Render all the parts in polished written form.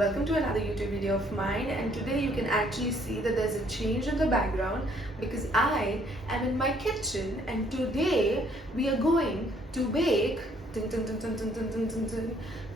welcome to another YouTube video of mine, and today you can actually see that there's a change in the background because I am in my kitchen and today we are going to bake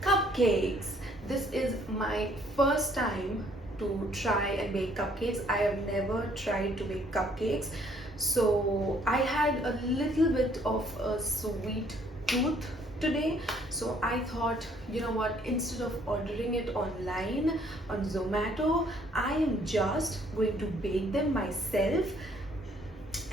cupcakes. This is my first time to try and bake cupcakes. I have never tried to bake cupcakes, so I had a little bit of a sweet tooth today, so I thought, you know what, instead of ordering it online on Zomato, I am just going to bake them myself.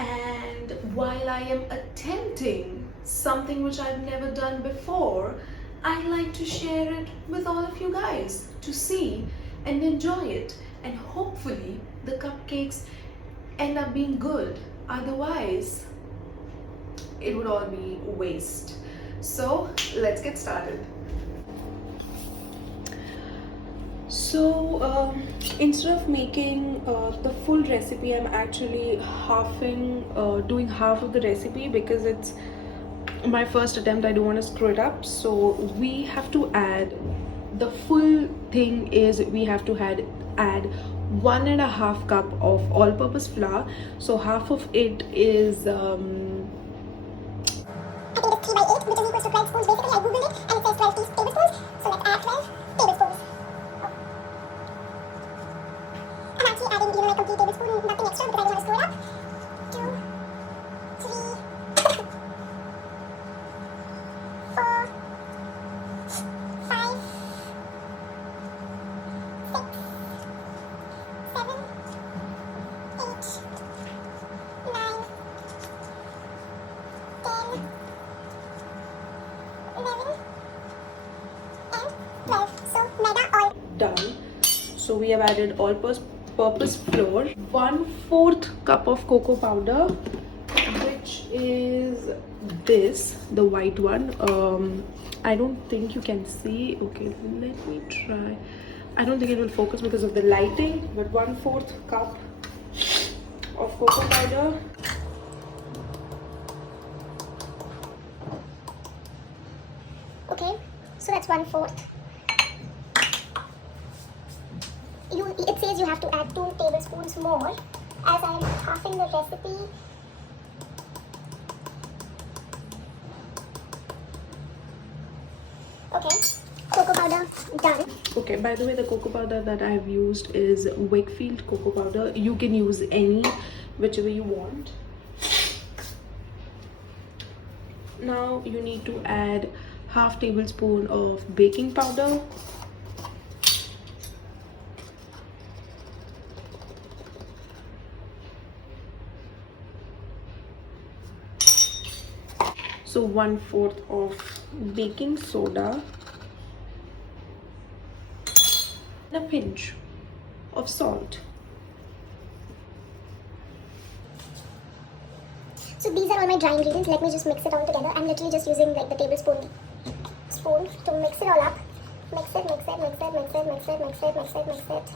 And while I am attempting something which I've never done before, I like to share it with all of you guys to see and enjoy it, and hopefully the cupcakes end up being good. Otherwise it would all be waste. So let's get started. So instead of making the full recipe, I'm actually doing half of the recipe because it's my first attempt. I don't want to screw it up. So we have to add, the full thing is we have to add 1.5 cup of all-purpose flour. So half of it is I think it's 3 by 8, which is equals to 12 spoons. Basically, I googled it and it says 12 tablespoons. So let's add 12 tablespoons. I'm actually adding, a complete tablespoon, nothing extra because I don't want to screw it up. 2, 3, 4, 5, 6, 7, 8, 9, 10, 11 and 12. So mega oil. done. So we have added all-purpose flour, 1/4 cup of cocoa powder, which is this, the white one. I don't think you can see. Okay, let me try. I don't think it will focus because of the lighting, but 1/4 cup of cocoa powder. Okay, so that's 1/4. It says you have to add 2 tablespoons more, as I am halving the recipe. Okay, cocoa powder done. Okay, by the way, the cocoa powder that I have used is Wakefield cocoa powder. You can use any, whichever you want. Now you need to add half tablespoon of baking powder, so 1/4 of baking soda, and a pinch of salt. So these are all my dry ingredients. Let me just mix it all together. I'm literally just using like the tablespoon spoon to mix it all up. Mix it, mix it, mix it, mix it, mix it, mix it, mix it, mix it.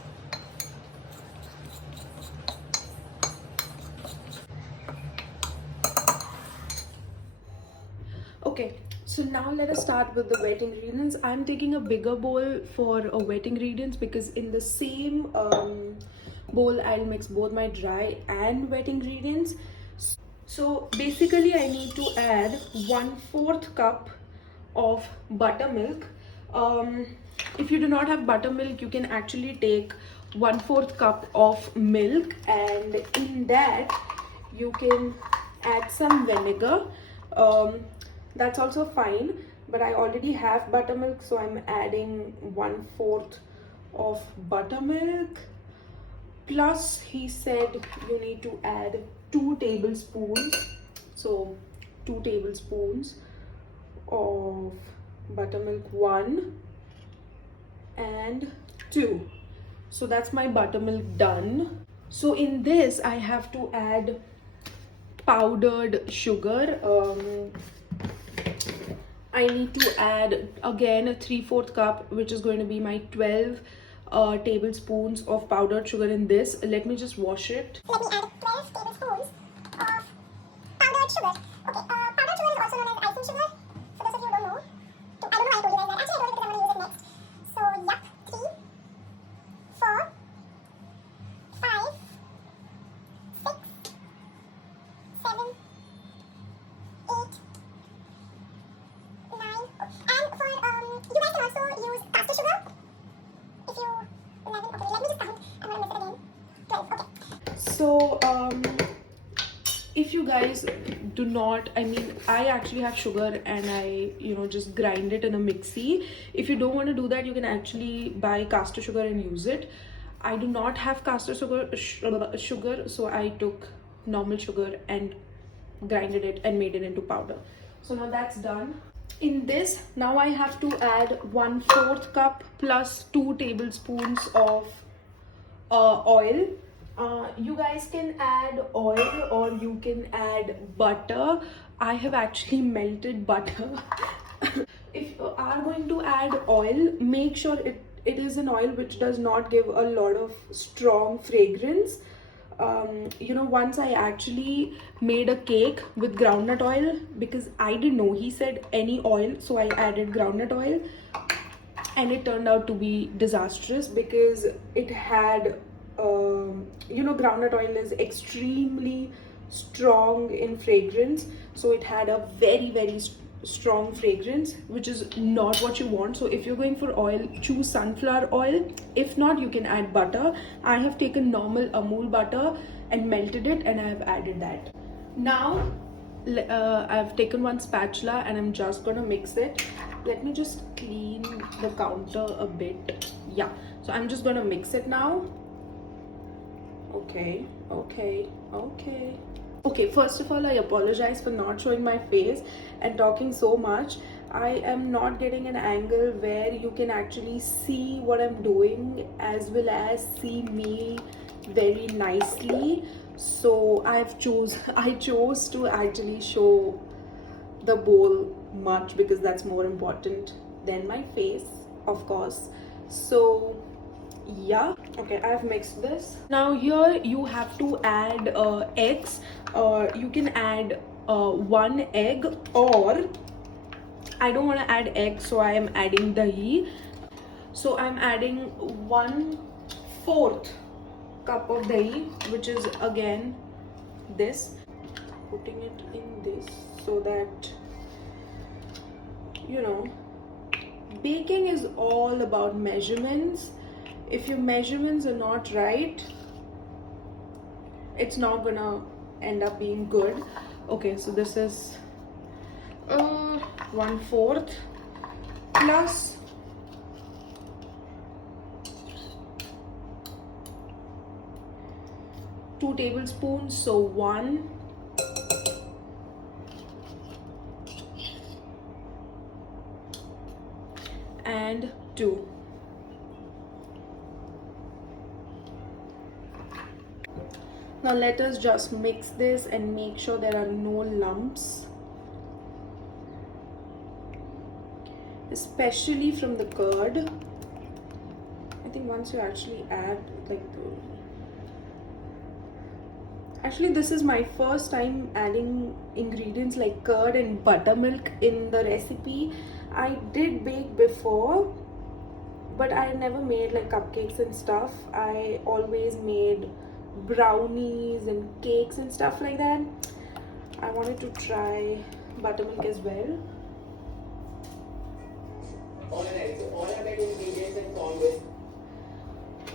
Okay, so now let us start with the wet ingredients. I'm taking a bigger bowl for wet ingredients because in the same bowl I'll mix both my dry and wet ingredients. So basically I need to add 1/4 cup of buttermilk. If you do not have buttermilk, you can actually take 1/4 cup of milk, and in that you can add some vinegar. That's also fine, but I already have buttermilk, so I'm adding 1/4 of buttermilk. Plus he said you need to add 2 tablespoons, so 2 tablespoons of buttermilk, 1 and 2. So that's my buttermilk done. So in this I have to add powdered sugar. I need to add again a 3/4 cup, which is going to be my 12 tablespoons of powdered sugar in this. Let me just wash it. Let me add 12 tablespoons of powdered sugar. Okay, powdered sugar is also known as icing sugar. For those of you who don't know, I don't know why I told you guys that. Actually, I told you because I'm going to use it next. So, yup, 3 if you guys do not, I mean, I actually have sugar and I, just grind it in a mixie. If you don't want to do that, you can actually buy caster sugar and use it. I do not have caster sugar, so I took normal sugar and grinded it and made it into powder. So now that's done. In this, now I have to add 1/4 cup plus 2 tablespoons of oil. You guys can add oil or you can add butter. I have actually melted butter. If you are going to add oil, make sure it is an oil which does not give a lot of strong fragrance. Once I actually made a cake with groundnut oil because I didn't know he said any oil, so I added groundnut oil, and it turned out to be disastrous because it had groundnut oil is extremely strong in fragrance, so it had a very very strong fragrance, which is not what you want. So if you're going for oil, choose sunflower oil. If not, you can add butter. I have taken normal Amul butter and melted it, and I have added that. Now I've taken one spatula and I'm just gonna mix it. Let me just clean the counter a bit. Yeah, so I'm just gonna mix it now. Okay, first of all, I apologize for not showing my face and talking so much. I am not getting an angle where you can actually see what I'm doing as well as see me very nicely. So I chose to actually show the bowl much because that's more important than my face, of course. So yeah, okay, I've mixed this. Now here you have to add eggs, or you can add 1 egg, or I don't want to add egg, so I am adding dahi. So I'm adding 1/4 cup of dahi, which is again this, putting it in this so that baking is all about measurements. If your measurements are not right, it's not gonna end up being good. Okay, so this is 1/4 plus 2 tablespoons, so 1 and 2. Now let us just mix this and make sure there are no lumps, especially from the curd. I think once you actually add actually this is my first time adding ingredients like curd and buttermilk in the recipe. I did bake before, but I never made like cupcakes and stuff. I always made brownies and cakes and stuff like that. I wanted to try buttermilk as well.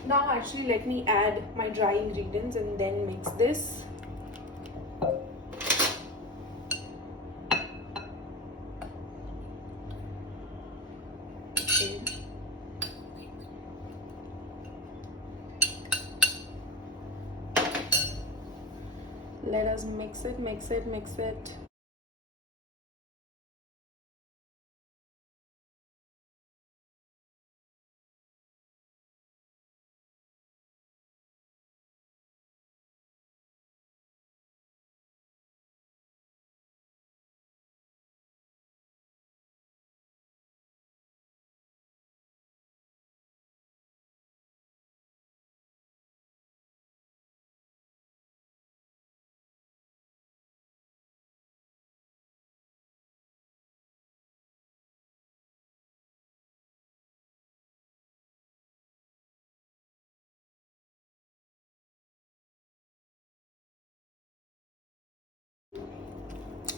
Now actually let me add my dry ingredients and then mix this. Okay. Let us mix it.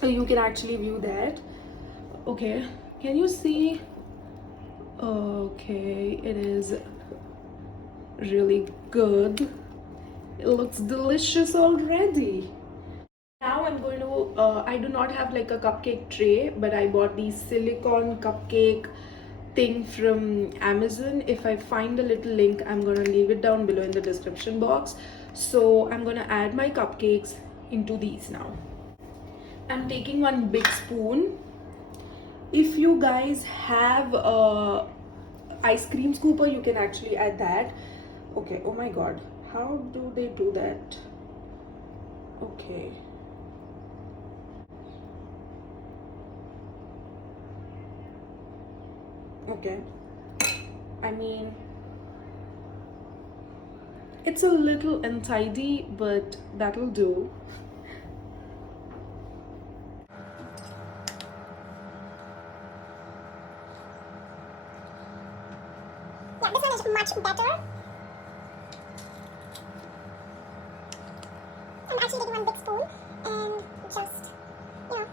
You can actually view that. Okay, can you see? Okay, it is really good. It looks delicious already. Now I'm going to, I do not have like a cupcake tray, but I bought the silicone cupcake thing from Amazon. If I find the little link, I'm going to leave it down below in the description box. So I'm going to add my cupcakes into these now. I'm taking one big spoon. If you guys have a ice cream scooper, you can actually add that. Okay, oh my god, how do they do that? Okay. Okay. I mean, it's a little untidy, but that'll do. Yeah, this one is much better. I'm actually taking one big spoon and just, you know.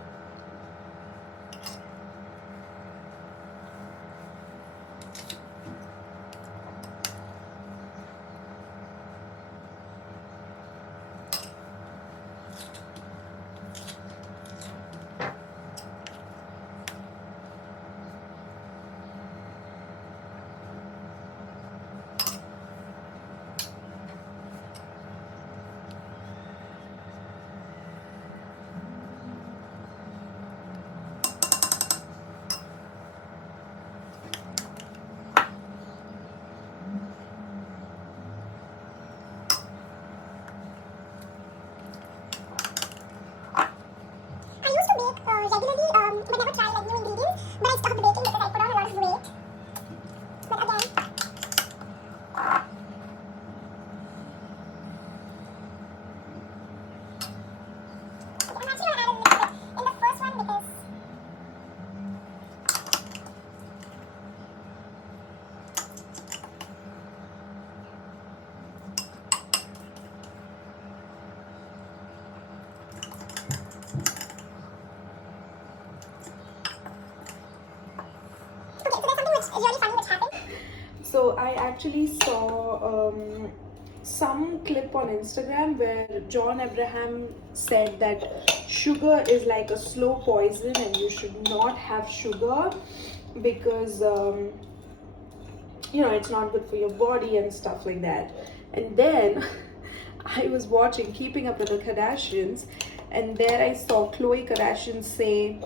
I used to bake regularly, but never tried like new ingredients. But I stopped baking because I put on a lot of weight. But again, I'm actually gonna add a little bit in the first one because okay, so there's something which is really funny which happened. So I actually saw some clip on Instagram where John Abraham said that sugar is like a slow poison and you should not have sugar because it's not good for your body and stuff like that. And then I was watching Keeping Up with the Kardashians, and there I saw Khloe Kardashian say,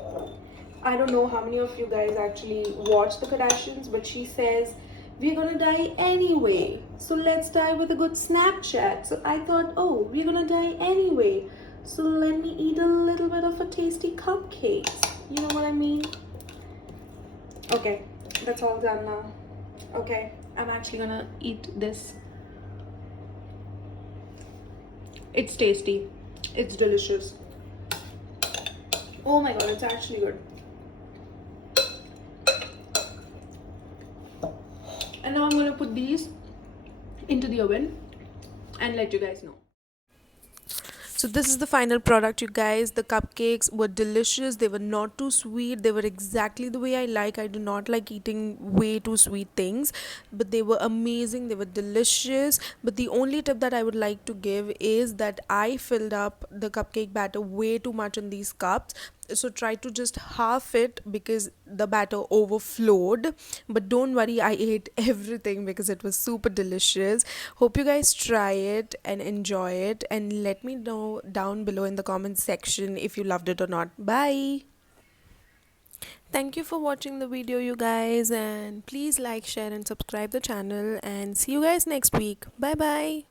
I don't know how many of you guys actually watch the Kardashians, but she says, we're gonna die anyway. So let's die with a good Snapchat. So I thought, oh, we're gonna die anyway. So let me eat a little bit of a tasty cupcakes. You know what I mean? Okay, that's all done now. Okay, I'm actually gonna eat this. It's tasty. It's delicious. Oh my god, it's actually good. And now I'm going to put these into the oven and let you guys know. So this is the final product, you guys. The cupcakes were delicious. They were not too sweet. They were exactly the way I like. I do not like eating way too sweet things, but they were amazing. They were delicious. But the only tip that I would like to give is that I filled up the cupcake batter way too much in these cups. So try to just half it because the batter overflowed. But don't worry, I ate everything because it was super delicious. Hope you guys try it and enjoy it, and let me know down below in the comments section if you loved it or not. Bye. Thank you for watching the video, you guys, and please like, share and subscribe the channel, and see you guys next week. Bye bye.